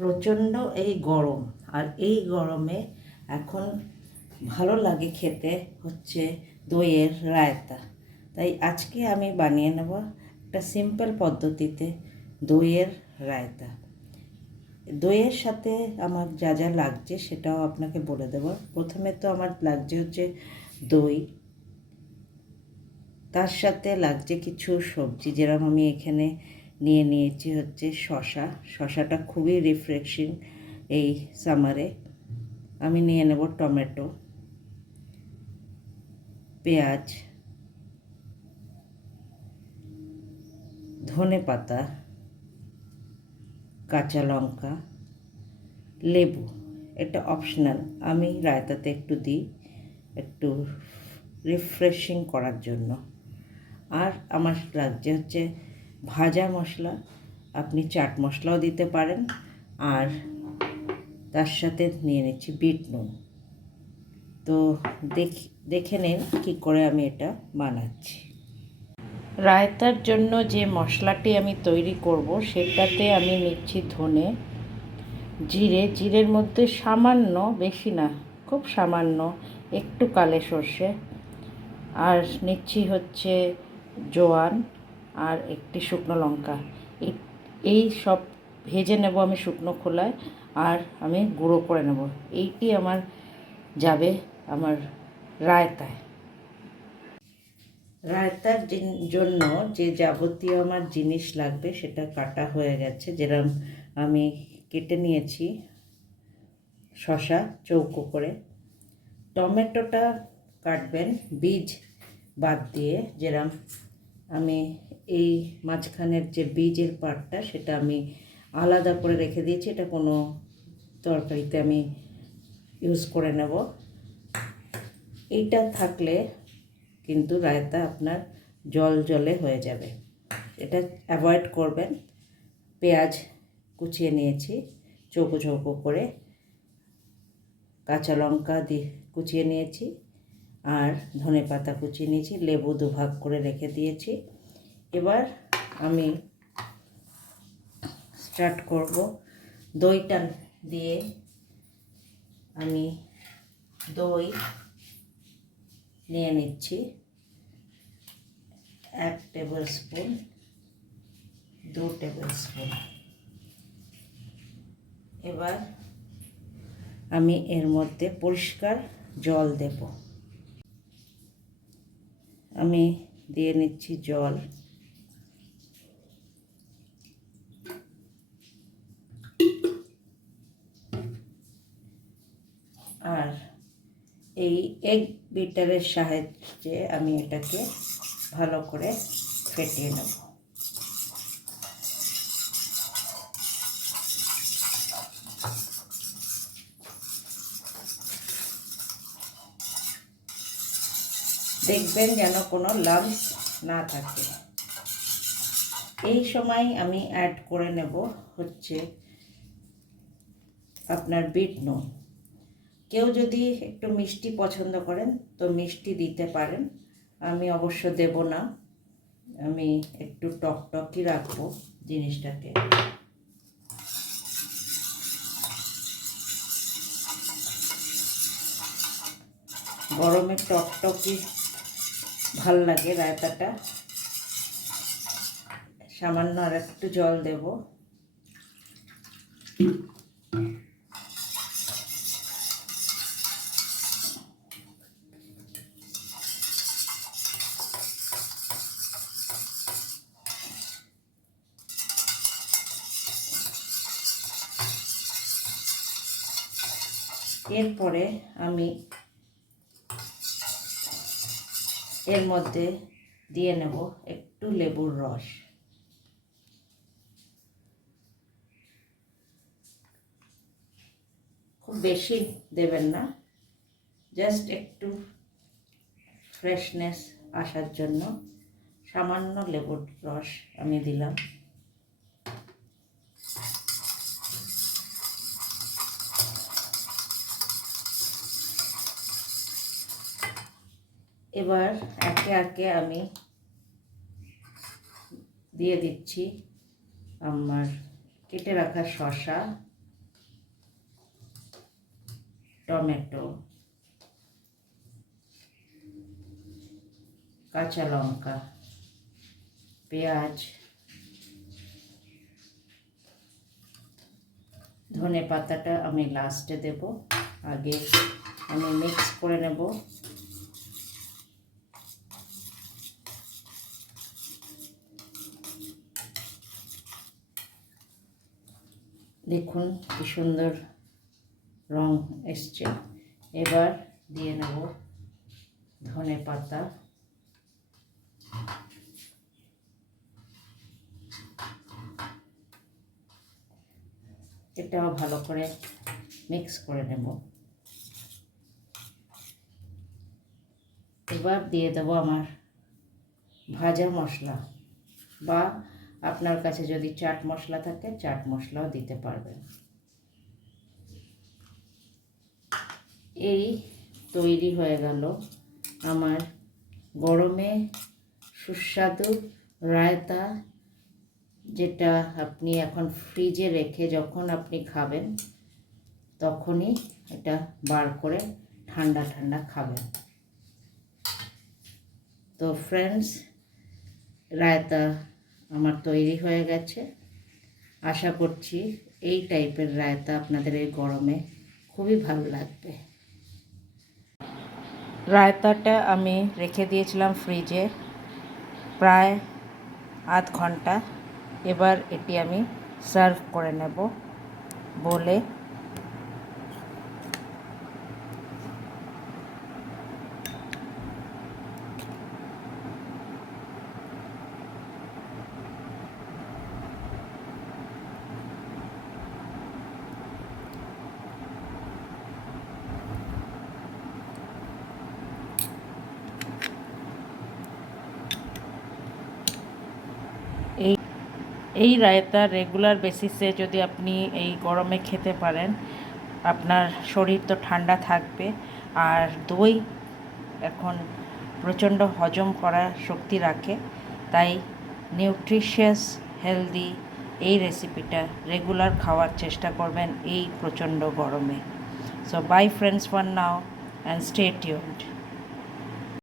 প্রচণ্ড এই গরম, আর এই গরমে এখন ভালো লাগে খেতে হচ্ছে দইয়ের রায়তা। তাই আজকে আমি বানিয়ে নেব একটা সিম্পল পদ্ধতিতে দইয়ের রায়তা। দইয়ের সাথে আমার যা যা লাগছে সেটাও আপনাকে বলে দেব। প্রথমে তো আমার লাগছে হচ্ছে দই, তার সাথে লাগছে কিছু সবজি, যেরকম আমি এখানে নিয়েছি হচ্ছে শশাটা খুবই রিফ্রেশিং এই সামারে। আমি নিয়ে নেব টমেটো, পেঁয়াজ, ধনেপাতা, কাঁচা লঙ্কা, লেবু। এটা অপশনাল, আমি রায়তাতে একটু দিই একটু রিফ্রেশিং করার জন্য। আর আমার লাগছে হচ্ছে ভাজা মশলা, আপনি চাট মশলাও দিতে পারেন। আর তার সাথে নিয়ে নিচ্ছি বিট নুন। তো দেখে নিন কী করে আমি এটা বানাচ্ছি। রায়তার জন্য যে মশলাটি আমি তৈরি করব সেটাতে আমি নিচ্ছি ধনে, জিরের মধ্যে সামান্য, বেশি না, খুব সামান্য একটু কালো সর্ষে, আর নিচ্ছি হচ্ছে জোয়ান আর একটি শুকনো লঙ্কা। এই সব ভেজে নেব আমি শুকনো খোলায়, আর আমি গুঁড়ো করে নেব। এইটি আমার যাবে আমার রায়তায়। রায়তার জন্য যে যাবতীয় আমার জিনিস লাগবে সেটা কাটা হয়ে গেছে। যেরকম আমি কেটে নিয়েছি শসা চৌকো করে। টমেটোটা কাটবেন বীজ বাদ দিয়ে, যেরকম আমি এই মাঝখানের যে বীজের পার্টটা সেটা আমি আলাদা করে রেখে দিয়েছি। এটা কোনো তরকারিতে আমি ইউজ করে নেব। এইটা থাকলে কিন্তু রায়তা আপনার জলে হয়ে যাবে, এটা অ্যাভয়েড করবেন। পেঁয়াজ কুচিয়ে নিয়েছি চৌকো করে, কাঁচা লঙ্কা দিয়ে কুচিয়ে নিয়েছি, আর ধনেপাতা কুচিয়ে নিয়েছি, লেবু দুভাগ করে রেখে দিয়েছি। এবার আমি স্টার্ট করব। দইটা দিয়ে আমি দই নিয়ে নিচ্ছি 1 টেবিল স্পুন, 2 টেবিল স্পুন। এবার আমি এর মধ্যে পরিষ্কার জল দেব। আমি দিয়ে নিচ্ছি জল। আর এই এগ বিটারের সাহায্যে আমি এটাকে ভালো করে ফেটিয়ে নেব। দেখবেন যেন কোনো লাম্পস না থাকে। এই সময় আমি অ্যাড করে নেব হচ্ছে আপনার বিট নুন। কেউ যদি একটু মিষ্টি পছন্দ করেন তো মিষ্টি দিতে পারেন, আমি অবশ্য দেব না, আমি একটু টকটকই রাখবো জিনিসটাকে। গরমে টকটকি ভাল লাগে রায়তাটা। সামান্য আর একটু জল দেব। এরপরে আমি এর মধ্যে দিয়ে নেব একটু লেবুর রস। খুব বেশি দেবেন না, জাস্ট একটু ফ্রেশনেস আসার জন্য সামান্য লেবুর রস আমি দিলাম। এবার একে একে আমি দিয়ে দিচ্ছি আমার কেটে রাখা শসা, টমেটো, কাঁচা লঙ্কা, পেঁয়াজ, ধনে পাতাটা আমি লাস্টে দেব। আগে আমি মিক্স করে নেব। দেখুন কি সুন্দর রং এসছে। এবার দিয়ে নেব ধনে পাতা, এটাও ভালো করে মিক্স করে নেব। এবার দিয়ে দেব আমার ভাজা মশলা, বা আপনার কাছে যদি চাট মশলা থাকে চাট মশলাও দিতে পারবেন। এই তৈরি হয়ে গেল আমার গরমে সুস্বাদু রায়তা, যেটা আপনি এখন ফ্রিজে রেখে যখন আপনি খাবেন তখনই এটা বার করে ঠান্ডা ঠান্ডা খাবেন। তো ফ্রেন্ডস, রায়তা আমার তৈরি হয়ে গেছে। আশা করছি এই টাইপের রায়তা আপনাদের এই গরমে খুবই ভালো লাগবে। রায়তাটা আমি রেখে দিয়েছিলাম ফ্রিজে প্রায় আধ ঘন্টা। এবার এটি আমি সার্ভ করে নেব বলে। এই রায়তা রেগুলার বেসিসে যদি আপনি এই গরমে খেতে পারেন, আপনার শরীর তো ঠান্ডা থাকবে। আর দই এখন প্রচণ্ড হজম করার শক্তি রাখে, তাই নিউট্রিশিয়াস হেলদি এই রেসিপিটা রেগুলার খাওয়ার চেষ্টা করবেন এই প্রচণ্ড গরমে। So by friends for now and stay tuned.